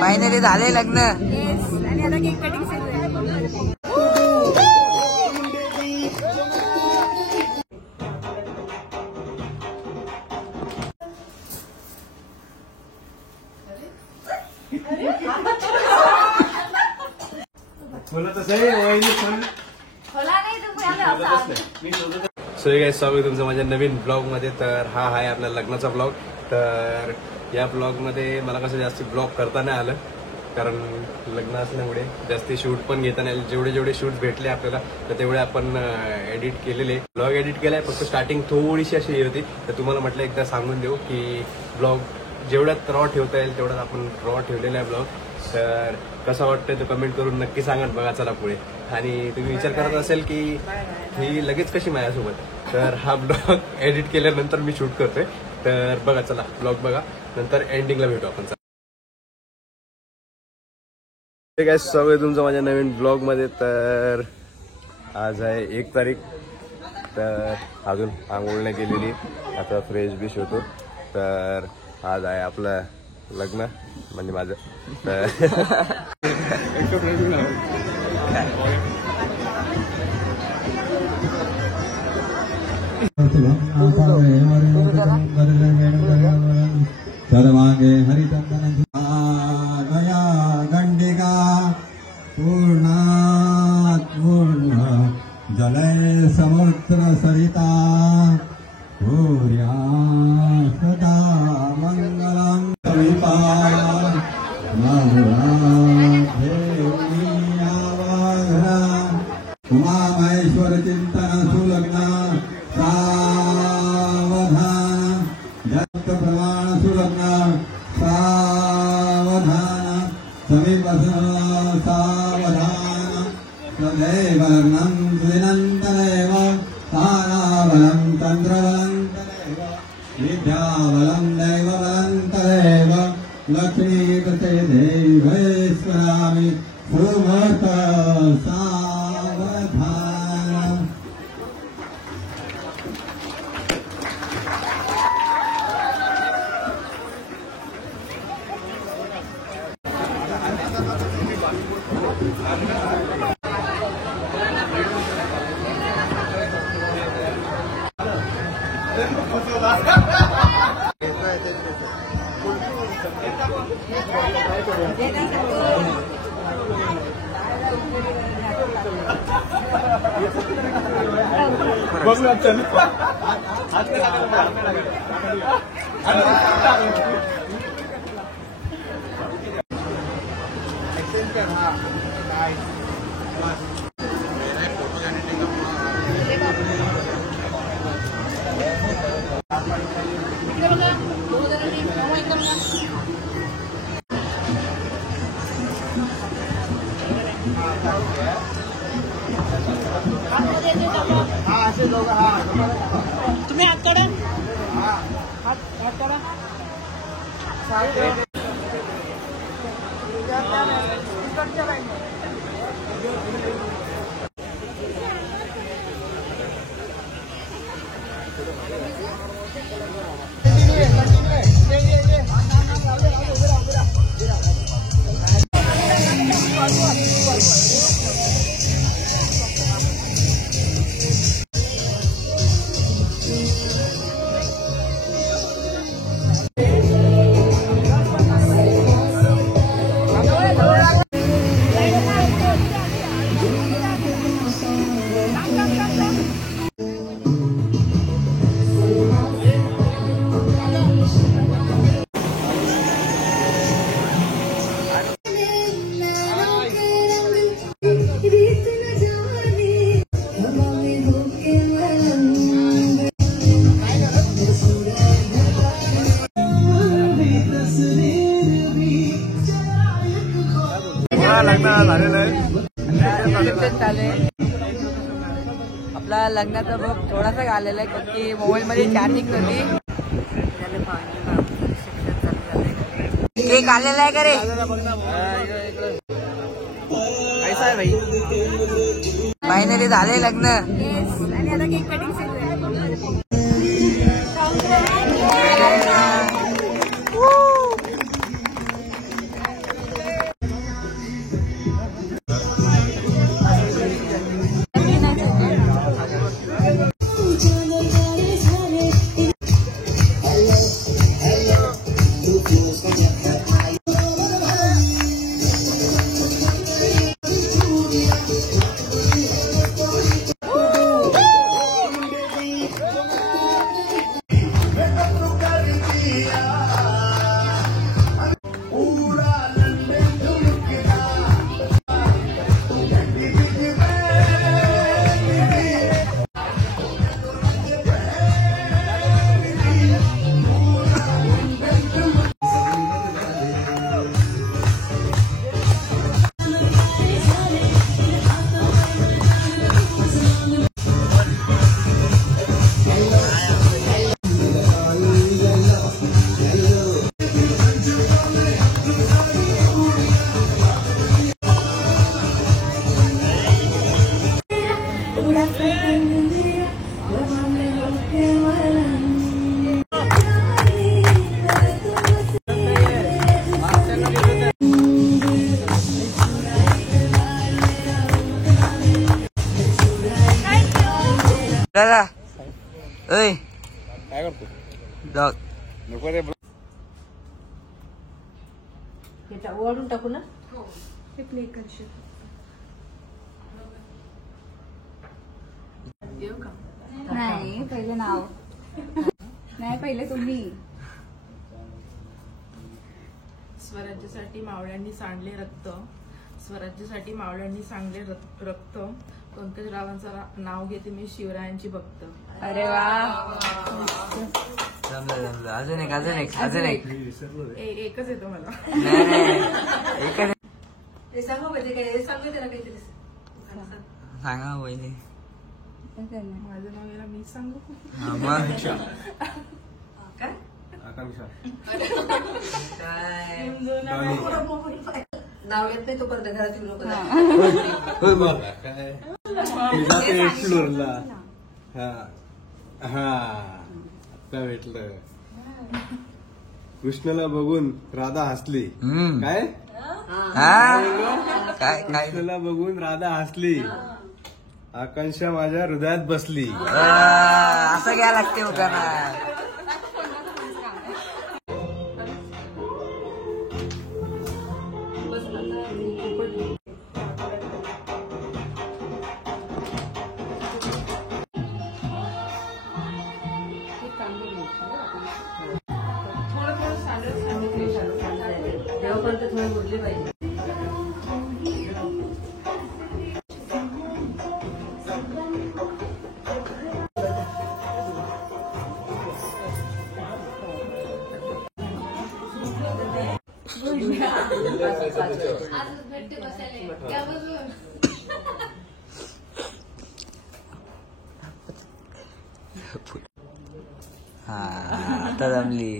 Finally झाले लग्न आणि आता केक कटिंग सुरू आहे. सो गाइस, स्वागत तुमचं माझ्या नवीन ब्लॉग मध्ये. तर हा आहे आपल्या लग्नाचा ब्लॉग. तर या ब्लॉग मध्ये मला कसं जास्ती ब्लॉग करता नाही आलं, कारण लग्न असल्यामुळे जास्ती शूट पण घेता नाही. जेवढे शूट भेटले आपल्याला तर तेवढे आपण एडिट केलेले. ब्लॉग एडिट केलाय, फक्त स्टार्टिंग थोडीशी अशी होती. तर तुम्हाला म्हटलं एकदा सांगून देऊ की ब्लॉग जेवढ्यात रॉ ठेवता येईल तेवढ्यात आपण रॉ ठेवलेला आहे ब्लॉग. तर कसा वाटतंय तो कमेंट करून नक्की सांगा. बघा चला पुढे. आणि तुम्ही विचार करत असेल की ही लगेच कशी माझ्यासोबत, तर हा ब्लॉग एडिट केल्यानंतर मी शूट करतोय. तर बघा चला, ब्लॉग बघा, नंतर एंडिंगला भेटू आपण. ठीक आहे, स्वागत तुमचं माझ्या नवीन ब्लॉग मध्ये. तर आज आहे 1 तारीख. तर अजून आंघोळ नाही केलेली, आता फ्रेश बिश होतो. तर आज आहे आपलं लग्न, म्हणजे माझं. तर सर्वांगे हरिचंदन गया गंडिका पूर्णात् पूर्ण जलय समुद्र सरिता सूर्या सदा मंगलम सविता उमा महेश्वर चिंतन सुलग्न सावधान जगत प्रमाण सुलग्न सावधान समीप सावधान सदैव लग्नं द्विनन्तरेव ताराबलं चन्द्रबलं तदेव विद्याबलं दैवबलं तदेव लक्ष्मीपते देवैश्वरामि सुमत सावधान. तुम्ही हात काढा, हात काढा. आपला लग्नाचा ब्लॉग थोडासा आलेला आहे, कारण की मोबाईल मध्ये चार्जिंग नव्हती. केक आलेला आहे का रे? कैसा आहे भाई? फायनली झाले लग्न आणि आता केक कटिंग सुरू आहे. झाला का ओय काय करतो ब्लॉग नको रे ओढून टाकू ना नाही पहिले नाव नाही पहिले तुम्ही स्वराज्यासाठी मावळ्यांनी सांडले रक्त स्वराज्यासाठी मावळ्यांनी सांडले रक्त पंकजरावांचं नाव घेते मी शिवरायांची भक्त. अरे वा जमलं अजून एक एकच येतो मला. नाही एकच सांगा पाहिजे काय सांगू त्याला काहीतरी सांगा वहिनी माझं नाव याला मी सांगू. हा, मग काय आकांक्षा काय नाव येत नाही तोपर्यंत घरातील लोक काय एक्सप्लोरला हा हा आता भेटलं. कृष्णाला बघून राधा हसली. काय काय कृष्णाला बघून राधा हसली. आकांक्षा माझ्या हृदयात बसली. असं घ्या लागते होता ना. देवापर्यंत थोडे बोलले पाहिजे. हा आता जमली.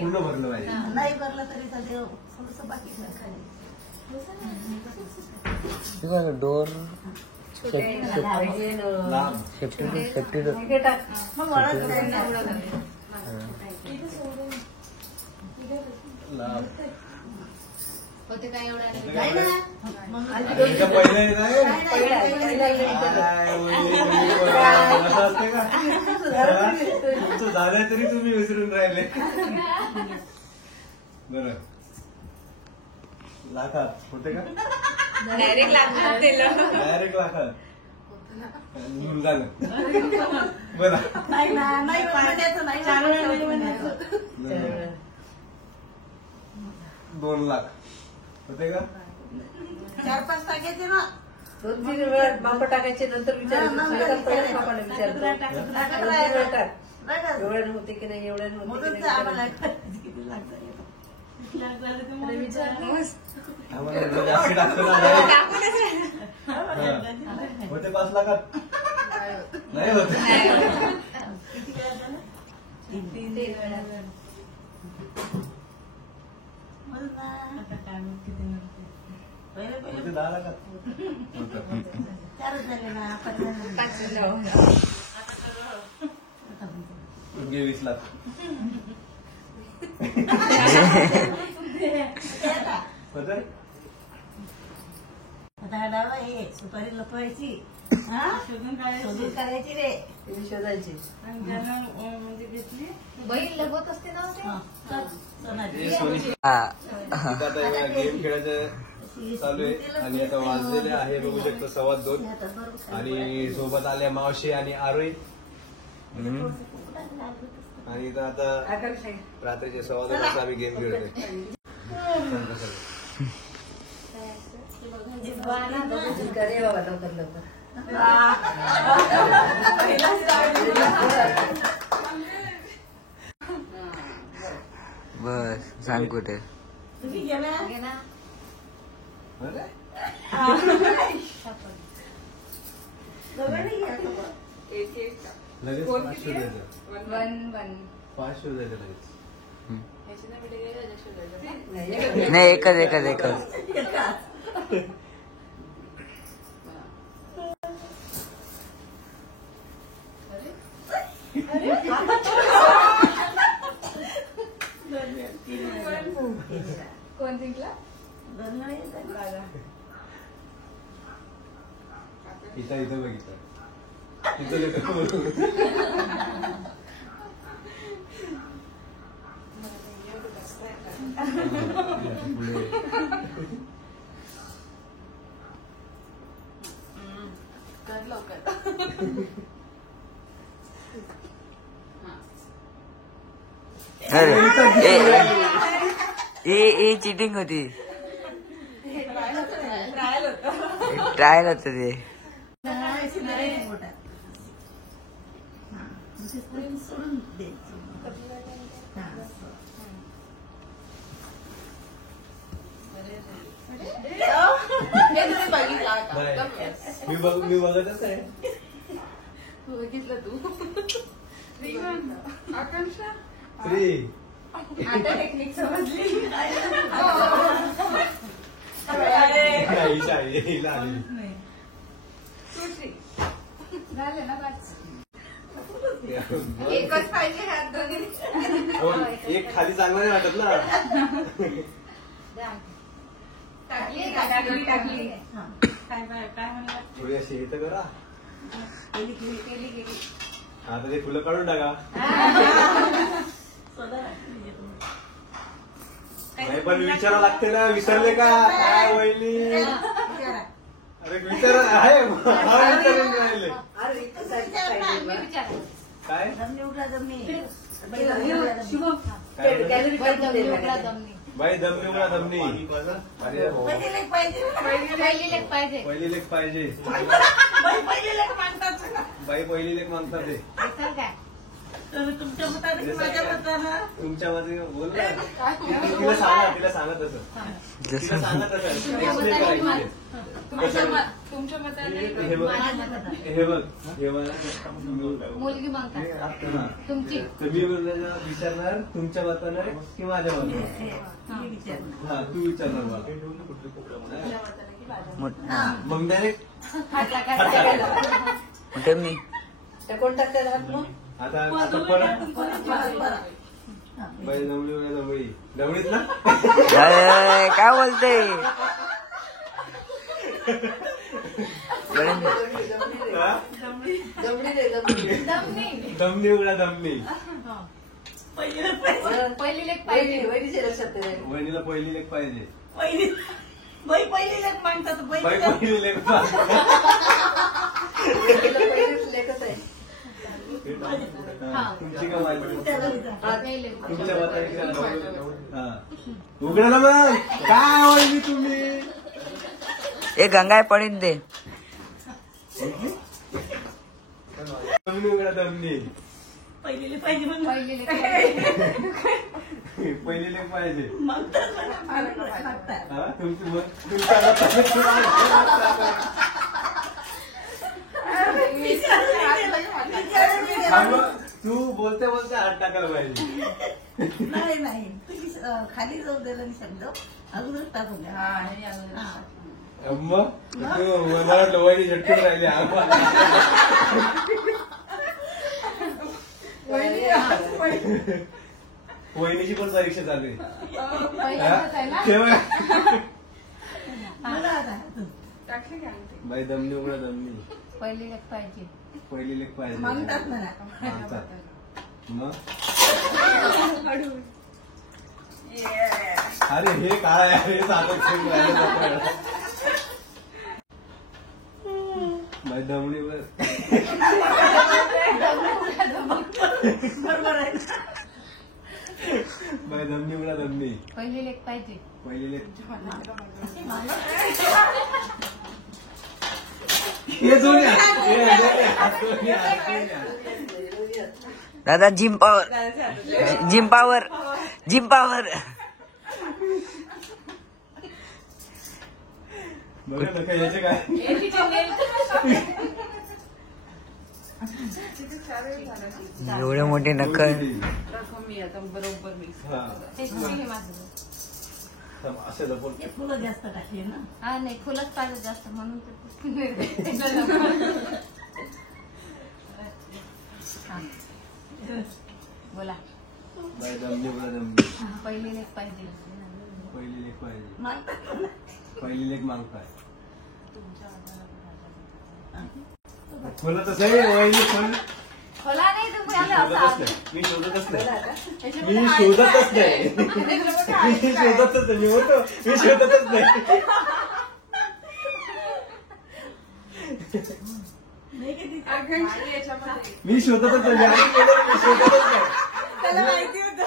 पूर्ण भरलं पाहिजे. नाही भरलं तरी चालते थोडंसं बाकी डोर लांब मग वळत नाही. लांब होते काय एवढा पहिलं झालं तरी तुम्ही विसरून राहिले. बरं लाखात होते का डायरेक्ट लागणार डायरेक्ट लाखात झालं. बरं नाही म्हणायचं नाही 2 लाख होते का 4-5 टाकायचे ना. 2-3 वेळा माप टाकायचे नंतर विचारायचं एवढ्या नव्हते की नाही एवढ्या नव्हते की नाही. आम्हाला जास्त टाकतो ना. होते 5 लाखात नाही होते. होते 10 लाखात 20 लाख होते. सुपारी लपवायची शोधून काढायची रे तिने शोधायची. बहीण लगवत असते ना आता गेम खेळायचं चालू आहे आणि आता वाजलेले आहे बघू शकतो 2:15 आणि सोबत आल्या मावशी आणि आरोही आणि इथं आता रात्रीचे 2:15 आम्ही गेम खेळतोय. बस सांग कुठे लगेच 500 द्यायचं. 500 द्यायचं लगेच. नाही एकच कोण जिंकला? इथं बघितलं इथं कर लवकर. अरे ए चिटिंग होती. ट्रायल होत ते. मी बघतच आहे. बघितलं तू. आकांक्षा श्री आता टेक्निक समजली. झाले ना पाच. एकच पाहिजे हात दोन्ही. एक खाली चांगला नाही वाटत ना. टाकली काय म्हणलं थोडी अशी हे तर करा. केली. आता ते फुलं काढून टाका. नाही पण विचारा लागते ना. विसरले का काय वहिनी? अरे विचार आहे. विचारून राहिले काय बाई. दमनी उघडा दमनी. अरे हो. पहिली लेख पाहिजे. पहिली लेख पाहिजे. बाई पहिली लेख मागतात ते. काय तुमच्या मताने माझ्या मतानं तुमच्या मध्ये बोल ना. तिला सांगा तसं. तिला सांगा तसं. एक्सप्लेन करायचं. तुमच्या मताने हे बघ मुलगी मागतात तुमची. तर मी विचारणार तुमच्या मतानं की माझ्या मतानं. हा तू विचारणार मला. मग डायरेक्ट मी कोण टाकते हात मग आता परत बाई जमळीत ना. काय बोलते. दमनी उघडा दमनी. पहिली लेख पाहिजे. वहिनीला पहिली लेख पाहिजे. पहिली लेख मागतात बाई पहिली लेख लेखच आहे. तुमची का माझी? पहिली लेख. तुमच्या मताने उघडा ना मग. काय वहिनी तुम्ही? ए गंगाय पडीन दे. दमनी उघडा दमनी. पहिली लेख पाहिजे मग पहिली लेख पहिली लेख पाहिजे. मागतात. हा तुमच्या तू बोलते हात टाकायला पाहिजे. नाही तुम्ही खाली जाऊ दिला नाही शब्द अगोदर टाकून द्या. मग मला वाटलं वहिनी झटकून राहिले. वहिनीची पण परीक्षा चालू आहे. पहिल्यांदाच आहे ना. ठेवा. मला आता टाकली का ते? बाई दमनी उघडा दमनी. पहिली लेख पाहिजे. पहिली लेख पाहिजे. मागतात म्हणा. मागतात. मग अरे हे काय आहे? सांगत बाई दमनी उघडा. बरोबर आहे. बाई दमनी उघडा दमनी. पहिली लेख पाहिजे. पहिली लेख. दादा जिम पावर. बघा नका याचे काय. एवढे मोठे नख. दाखव मी आता बरोबर मिक्स. हा हे माझं. असं लपून. ते फुलं जास्त टाकली ना. हा नाही फुलच पाहिजे जास्त म्हणून बोला बाय दमली बोला दमली. पहिली लेख पाहिजे. पहिली लेख पाहिजे. मागतात. पहिली लेख मागताय. बोला तसं आहे वहिनी पण. खोला नाही तुम्ही आले शोधतच नाही. मी शोधतच नाही. मी शोधतच नाही. मी शोधतच नाही. मी होतो. मी शोधतच नाही. नाही का ती- आणि याच्यामध्ये मी शोधतच नाही. आणि गेलो, मी शोधतच नाही. त्याला माहिती होतं.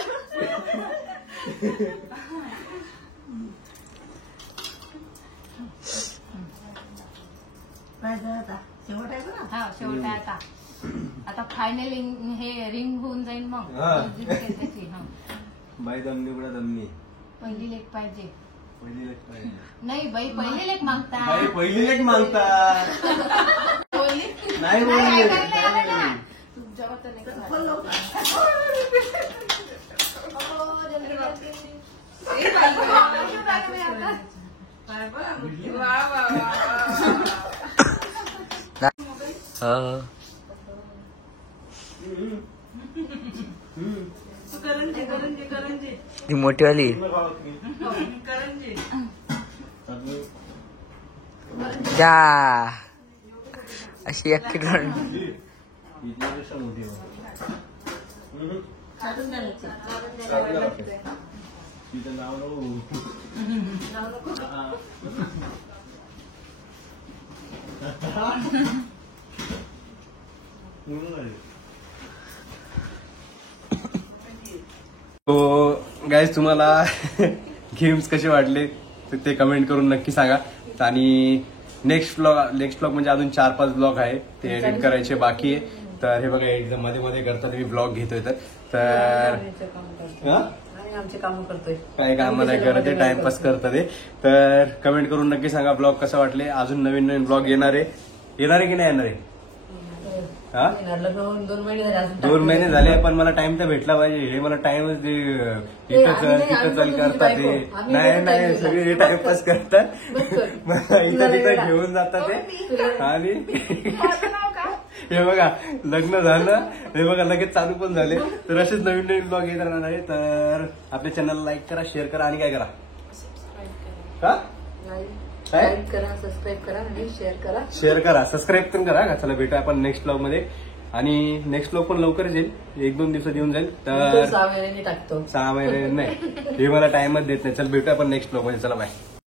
काय झालं आता शेवट आहे ना. हा शेवट आहे आता. आता फायनल हे रिंग होऊन जाईल मग हा. त्याची. हा. बाई दमनी पुढे दमनी. पहिली लेख पाहिजे. पहिली लेख पाहिजे. नाही बाई पहिली लेख मागता. बाई पहिली लेख मागतात. बोलली नाही बोलली. तुमच्यावर तर नाही तर खोल लवकर. वा वा वा. करंजी करंजी करंजी ती मोठीवाली करंजी. जा अशी अख्खी ड्रॉइंग. हिच्यापेक्षा मोठी आहे. काढून द्या लवकर. तिचं नाव नको. तो गाईज तुम्हाला गेम्स कसे वाटले तर ते कमेंट करून नक्की सांगा. आणि नेक्स्ट ब्लॉग म्हणजे अजून 4-5 ब्लॉग आहे ते एडिट करायचे बाकी आहे. तर हे बघा एकदम मध्ये मध्ये करतात मी ब्लॉग घेतोय तर हा? आमचे काम करतोय. काय काम नाही करत आहे टाइमपास करतात ते. तर कमेंट करून नक्की सांगा ब्लॉग कसं वाटले. अजून नवीन नवीन ब्लॉग येणार आहे की नाही येणार आहे. हा 2 महिने झाले पण मला टाइम तर भेटला पाहिजे. हे मला टाइमच इथं चल तिथं चल करतात ते. नाही सगळे टाइमपास करतात इथं तिथं घेऊन जातात ते. आणि हे बघा लग्न झालं हे बघा लगेच चालू पण झाले. तर असेच नवीन नवीन ब्लॉग येत राहणार आहे. तर आपल्या चॅनलला लाईक करा, शेअर करा आणि काय करा का लाईक करा, सबस्क्राईब करा आणि शेअर करा. शेअर करा, सबस्क्राईब पण करा. चला भेटूया आपण नेक्स्ट ब्लॉग मध्ये. आणि नेक्स्ट ब्लॉग पण लवकरच येईल. 1-2 दिवसात येऊन जाईल. तर 6 महिन्यांनी टाकतो. 6 महिने नाही हे मला टाइमच देत नाही. चल भेटूया आपण नेक्स्ट ब्लॉग मध्ये. चला बाय.